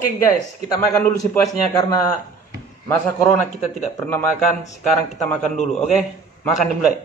Oke guys, kita makan dulu sepuasnya karena masa corona kita tidak pernah makan. Sekarang kita makan dulu, oke? Makan dimulai.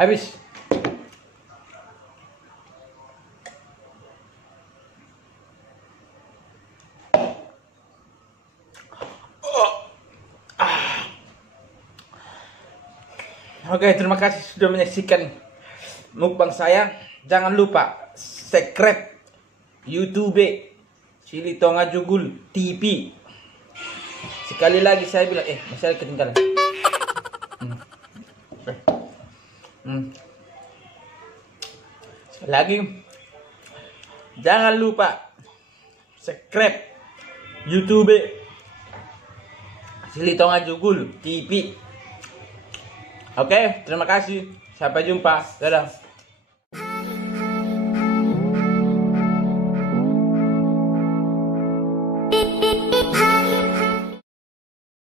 Habis. Oke, terima kasih sudah menyaksikan mukbang saya. Jangan lupa subscribe YouTube Cili Tonga Jugul TV. Sekali lagi saya bilang, masih ada ketinggalan. Sekali lagi, jangan lupa subscribe YouTube Cili Tonga Jugul TV. Oke, terima kasih. Sampai jumpa. Dadah.